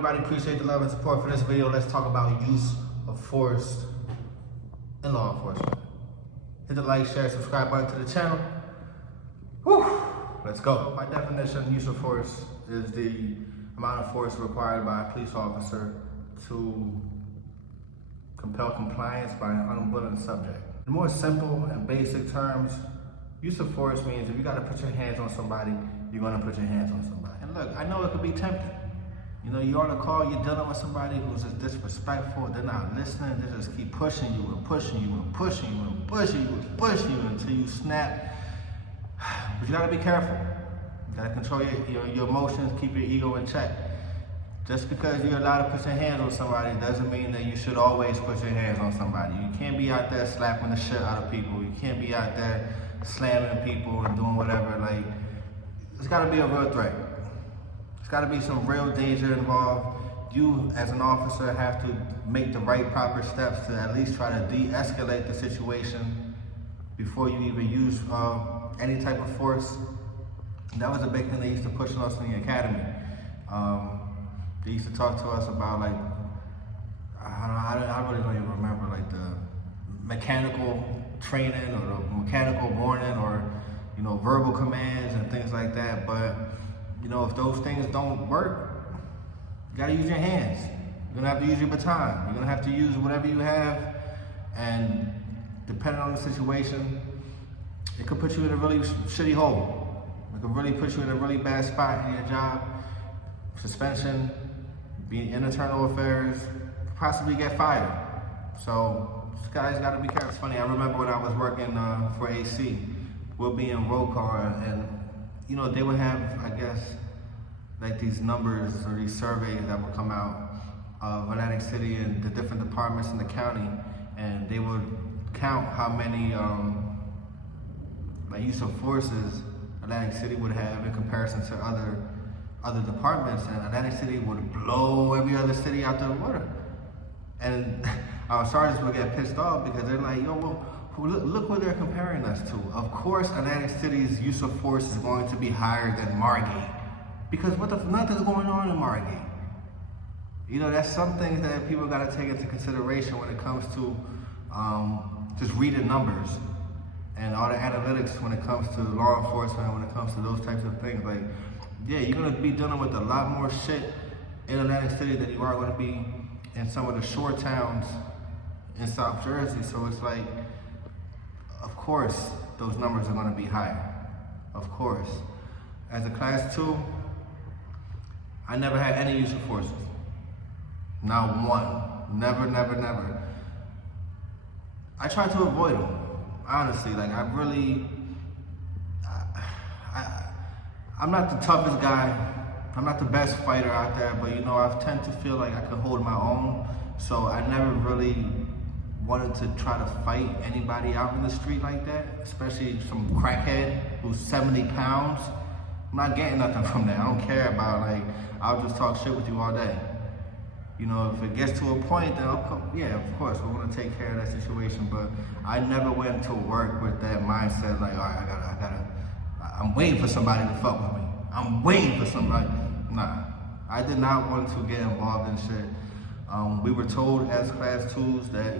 everybody? Appreciate the love and support for this video. Let's talk about use of force in law enforcement. Hit the like, share, subscribe button to the channel. Whew, let's go. By definition, use of force is the amount of force required by a police officer to compel compliance by an unwilling subject. In more simple and basic terms, use of force means if you gotta put your hands on somebody, you're gonna put your hands on somebody. And look, I know it could be tempting. You know, you're on a call, you're dealing with somebody who's just disrespectful, they're not listening, they just keep pushing you and pushing you and pushing you and pushing you and pushing you until you snap. But you gotta be careful. You gotta control your emotions, keep your ego in check. Just because you're allowed to put your hands on somebody doesn't mean that you should always put your hands on somebody. You can't be out there slapping the shit out of people. You can't be out there slamming people and doing whatever. Like, it's gotta be a real threat. There's gotta be some real danger involved. You, as an officer, have to make the right proper steps to at least try to de-escalate the situation before you even use any type of force. And that was a big thing they used to push on us in the academy. They used to talk to us about, like, I really don't even remember, like the mechanical training or the mechanical warning or, you know, verbal commands and things like that. But, you know, if those things don't work, you gotta use your hands. You're gonna have to use your baton. You're gonna have to use whatever you have, and depending on the situation, it could put you in a really shitty hole. It could really put you in a really bad spot in your job. Suspension, be in internal affairs, possibly get fired. So this guy's got to be careful. It's funny, I remember when I was working for AC, we'll be in roll call, and you know, they would have, I guess, like these numbers or these surveys that would come out of Atlantic City and the different departments in the county, and they would count how many like use of forces Atlantic City would have in comparison to other departments, and Atlantic City would blow every other city out the water. And our sergeants would get pissed off because they're like, yo, well, look what they're comparing us to. Of course, Atlantic City's use of force is going to be higher than Margate, because nothing's going on in Margate. You know, that's some things that people got to take into consideration when it comes to just reading numbers and all the analytics when it comes to law enforcement, when it comes to those types of things. Like, yeah, you're gonna be dealing with a lot more shit in Atlantic City than you are gonna be in some of the shore towns in South Jersey. So it's like, of course, those numbers are gonna be higher. Of course. As a class 2, I never had any use of forces. Not one. Never, never, never. I try to avoid them. Honestly, like I'm not the toughest guy. I'm not the best fighter out there, but you know, I tend to feel like I can hold my own. So I never really wanted to try to fight anybody out in the street like that, especially some crackhead who's 70 pounds. I'm not getting nothing from that. I don't care about, like, I'll just talk shit with you all day. You know, if it gets to a point, then yeah, of course, we're gonna take care of that situation. But I never went to work with that mindset, like, all right, I'm waiting for somebody to fuck with me. I'm waiting for somebody. Nah, I did not want to get involved in shit. We were told as class 2s that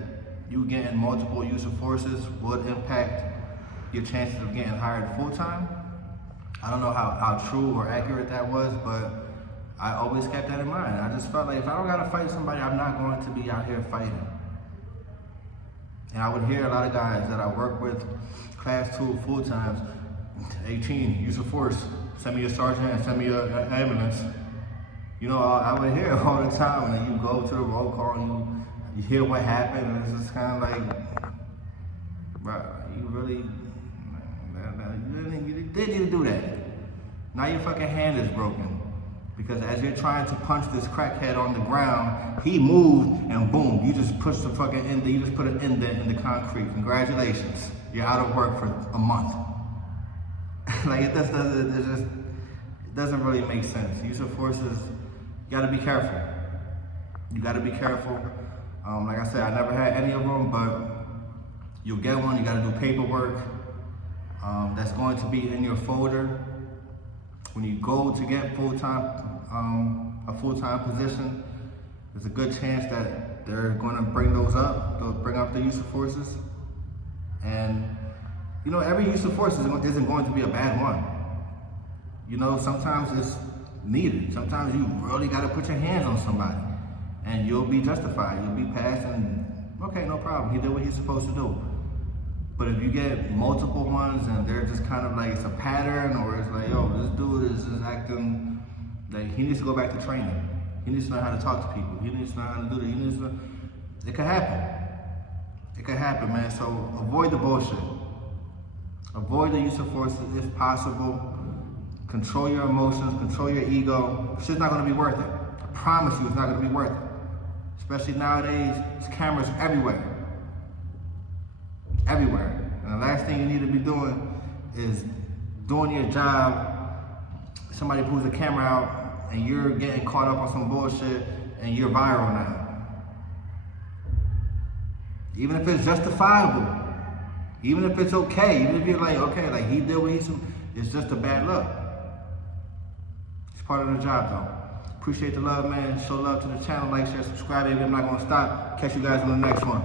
you getting multiple use of forces would impact your chances of getting hired full-time. I don't know how true or accurate that was, but I always kept that in mind. I just felt like if I don't gotta fight somebody, I'm not going to be out here fighting. And I would hear a lot of guys that I work with, class 2 full-times, 18, use of force, send me a sergeant and send me an ambulance. You know, I would hear all the time, and you go to the roll call and you hear what happened, and it's just kind of like, bro, you didn't need to do that. Now your fucking hand is broken. Because as you're trying to punch this crackhead on the ground, he moved and boom, you just pushed the fucking indent, you just put an indent in the concrete. Congratulations, you're out of work for a month. Like, it doesn't really make sense. Use of forces, you gotta be careful. You gotta be careful. Like I said, I never had any of them, but you'll get one, you gotta do paperwork. That's going to be in your folder. When you go to get full-time a full-time position, there's a good chance that they're going to bring those up. They'll bring up the use of forces. And, you know, every use of force isn't going to be a bad one. You know, sometimes it's needed. Sometimes you really got to put your hands on somebody. And you'll be justified. You'll be passed and, okay, no problem. He did what he's supposed to do. But if you get multiple ones and they're just kind of like, it's a pattern, or it's like, yo, this dude is just acting like he needs to go back to training. He needs to know how to talk to people. He needs to know how to do that. He needs to, it could happen. It could happen, man. So avoid the bullshit. Avoid the use of force if possible. Control your emotions, control your ego. Shit's not gonna be worth it. I promise you it's not gonna be worth it. Especially nowadays, there's cameras everywhere. Everywhere. And the last thing you need to be doing is doing your job. Somebody pulls the camera out and you're getting caught up on some bullshit and you're viral now. Even if it's justifiable, even if it's okay, even if you're like, okay, like he did what it's just a bad luck. It's part of the job though. Appreciate the love, man. Show love to the channel, like, share, subscribe. Baby, I'm not gonna stop. Catch you guys on the next one.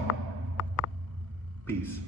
Peace.